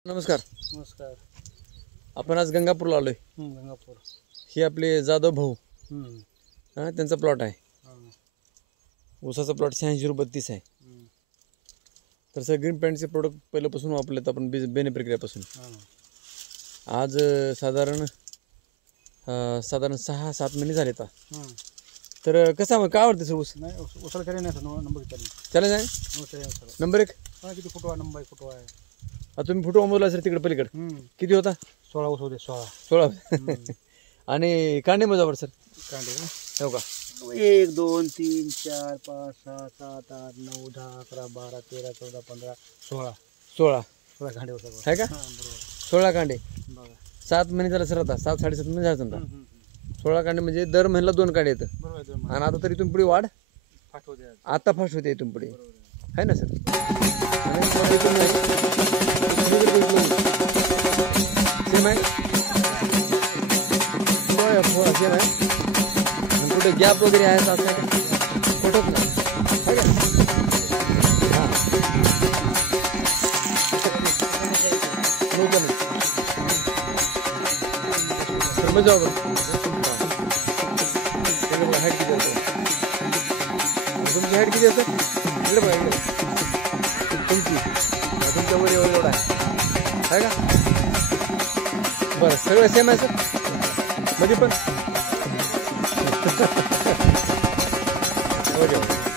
नमस्कार. नमस्कार. आपण आज गंगापूरला आलोय. गंगापूर. हे आपले जाधव भाऊ हम्म. त्यांचा प्लॉट आहे. हा. ऊसाचा प्लॉट 8632 आहे. तर सर ग्रीन पॅन्टचे प्रोडक्ट पहिल्यापासून वापरलेत आपण बेने प्रक्रियापासून. आज साधारण 6-7 महिने झाले आता. तर कसं काय आवडते सर ऊस? नाही उचल करे नाही नंबर विचारले. चॅलेंज आहे नंबर 1. किती फुटवा आहे नंबर फुटवा आहे. आता तुम्ही फोटो मोजला सर तिकडे पलीकडे किती होता? 16 ऊस होते 16. 16. आणि कांडे मोजावर सर कांडे हो का? 1 2 3 4 5 6 7 8 9 10 11 12 13 14 15 16 16 कांडे होता आहे का? बरोबर. 16 कांडे. बघा 7 महिने झाला सर. आता 7-7.5 महिने झाले समजा. 16 कांडे म्हणजे दर महिन्याला 2 कांडे येतं. बरोबर. आणि आता तरी इथून पुढे वाढ फाट होते आता फास्ट होते इथून पुढे आहे ना सर? सेम आहे सेम आहे. कुठे गॅप वगैरे आहे असं फोटोच नाही आहे का? हां मजा हाईट किती असतं? तुमची हाईट किती असतं? इकडे बघा इकडे तुमच्या वर एवढा आहे का? बरं सगळं सेम आहे सर मध्ये पण. ओके.